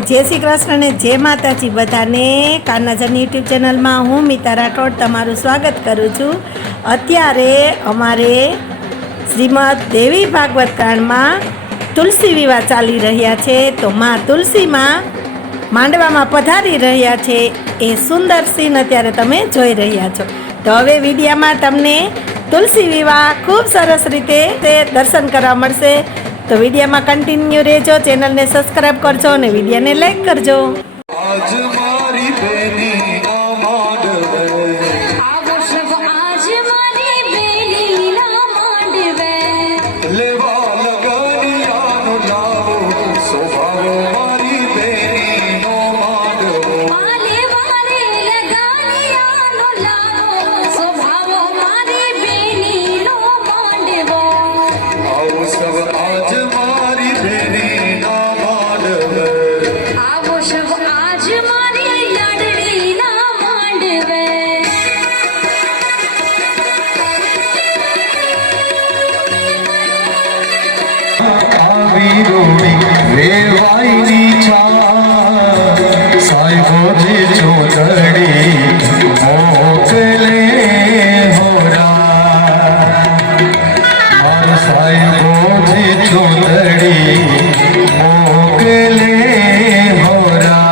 जय श्री कृष्ण ने जय माताजी बधाने कान्हाजन यूट्यूब चैनल में हूँ मीता राठौड़ तमारू स्वागत करूँ छूँ। अत्यारे अमारे श्रीमद देवी भागवत कांड में तुलसी विवाह चाली रह्या छे। तो माँ तुलसी में मांडवा में पधारी रह्या छे ए सुंदर सीन अत्यारे तमे जोई रह्या छो। तो हवे विडियो में तमने तुलसी विवाह खूब सरस रीते दर्शन करवा मळशे। तो विडियो में कंटिन्यू रहेजो, चैनल ने सब्सक्राइब करजो और विडियो ने लाइक करजो। आज मारी बेनी लेवा लगानिया नो लावो स्वभाव मारी बेनी नो मांडवो लेवा लगानिया नो लावो स्वभाव मारी बेनी नो मांडवो। आओ सब आज मारी बेनी ना मांडवे आवो सब आज मारी लाडली ना मांडवे। वीरोड़ी रेवाईनी छा साहिबो जी चोदड़ी मोकले होरा और साहिबो जी चोदड़ी मोकले होरा।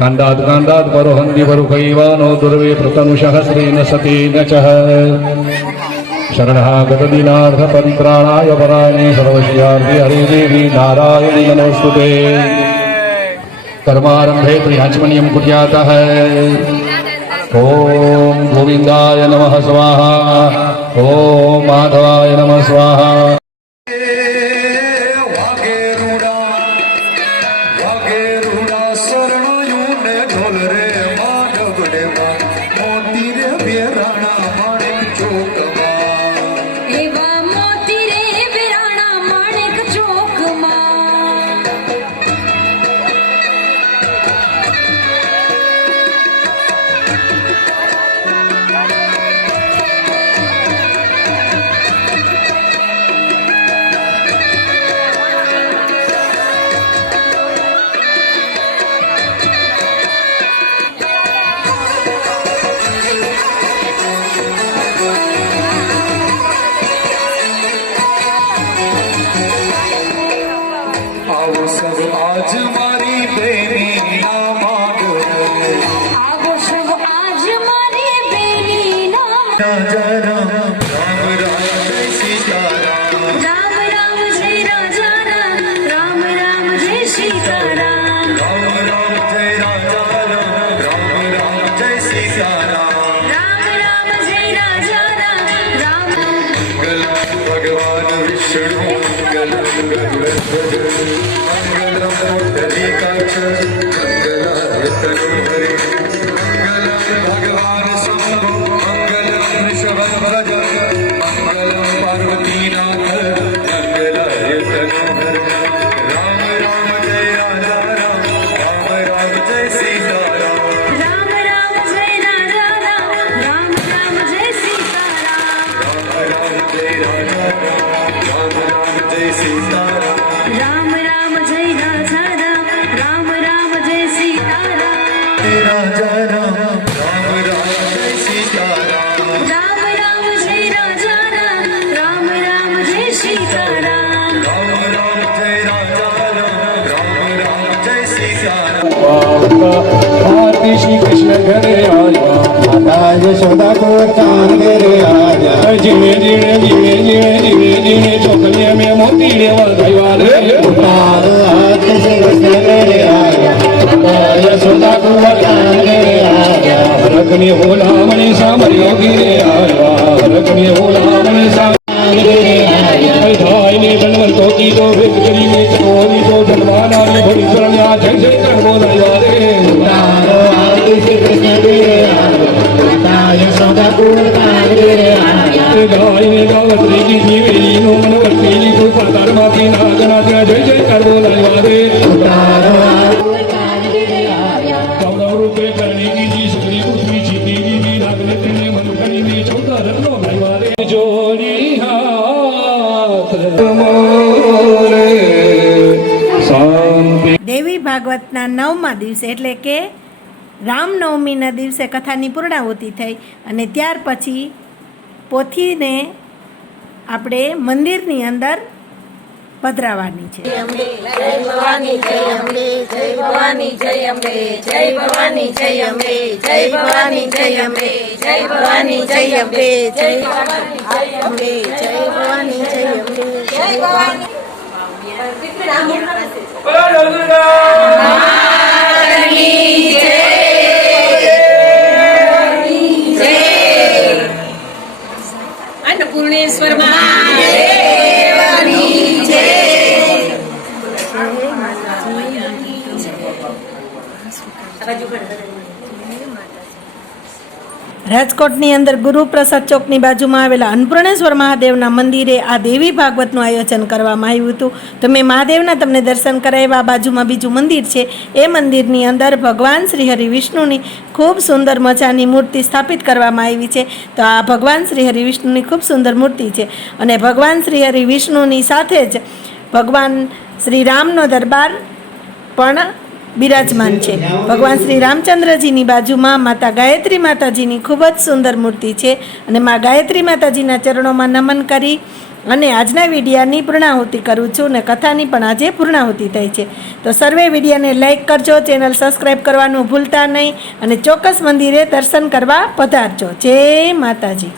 कांडात परोहन्ति परुकैवानो दुर्वे प्रतनुसहस्रेण सतेन च शरणागतदीनार्थ परित्राणाय परायणे सर्वस्यार्थे हरे देवी नारायणी नमोस्तुते। कर्मारंभे त्रिहाचमनियम कुर्यातः। ओम गोविंदाय नमः स्वाहा, ओम माधवाय नमः स्वाहा। एवा मोती रे बिराना माणिक चौक मां। आओ सब आज मारी बेनी ना मांडवे आवो सब आज मारी बेनी ना राम राम जय सीताराम राम राम जय राजा राम राम जय सीताराम। राम राम जय राजा राम राम जय सीताराम। राम राम जय राजा राम। मंगल भगवान विष्णु मंगल गरुड़ध्वज मंगल पुंडरीकाक्ष मंगलाय तनोहरि मंगल भगवान शंभु मंगल वृषभध्वज मंगल पार्वतीनाथ मंगलाय तनोहरि। राम राम जय राजा राम राम जय सीताराम। राम राम जय राजा राम राम जय सीताराम। राम जय राजा राम जय सीताराम। राम राम जय राजा राम राम जय सीताराम। राजा राम जय सीताराम। राम राम जय राजा राम राम जय सीताराम। राम जय राजा राम जय सीताराम। भारती श्री कृष्ण घरे आया, माता यशोदा को कान घेरे आया। जीने जीने जीने जीने जीने जीने चौकलिया में मोती रेवा दीवार भारती श्री कृष्ण घेरे आया। माता यशोदा को कान घेरे आया। रखनी होला मणि सामरियो गिरे आया, रखनी होला मणि कान घेरे आया। धाई ने बनवंतो की तो विक्री में चोरी तो धनवाना ने भरी करना जय जय कर बोल रे। भारती श्री कृष्ण घेरे आया। माता यशोदा को कान घेरे आया। धाई ने गावत्री की जीवेली नो मनवती को पतार माती नागना जय जय कर बोल ભાગવતના 9મા દિવસે એટલે કે રામનવમીના દિવસે કથાની પૂર્ણાહુતિ થઈ અને ત્યાર પછી પોથીને આપણે મંદિરની અંદર પધરાવવાની છે. अन्नपूर्णेश्वर રાજકોટની અંદર ગુરુપ્રસાદ ચોકની બાજુમાં આવેલા અન્નપૂર્ણેશ્વર મહાદેવના મંદિરે આ દેવી ભાગવતનું આયોજન કરવામાં આવ્યું હતું. તો મેં મહાદેવના તમને દર્શન કરાવ્યા. બાજુમાં બીજું મંદિર છે. એ મંદિરની અંદર ભગવાન શ્રી હરિ વિષ્ણુની ખૂબ સુંદર મજાની મૂર્તિ સ્થાપિત કરવામાં આવી છે. તો આ ભગવાન શ્રી હરિ વિષ્ણુની ખૂબ સુંદર મૂર્તિ છે અને ભગવાન શ્રી હરિ વિષ્ણુની સાથે જ ભગવાન શ્રી રામનો દરબાર પણ બિરાજમાન છે. ભગવાન શ્રી રામચંદ્રજીની બાજુમાં માતા ગાયત્રી માતાજીની ખૂબ જ સુંદર મૂર્તિ છે અને મા ગાયત્રી માતાજીના ચરણોમાં નમન કરી અને આજના વિડીયાની પૂર્ણાહુતિ કરું છું અને કથાની પણ આજે પૂર્ણાહુતિ થઈ છે. તો સર્વે વિડીયાને લાઈક કરજો, ચેનલ સબસ્ક્રાઈબ કરવાનું ભૂલતા નહીં અને ચોક્કસ મંદિરે દર્શન કરવા પધારજો. જય માતાજી.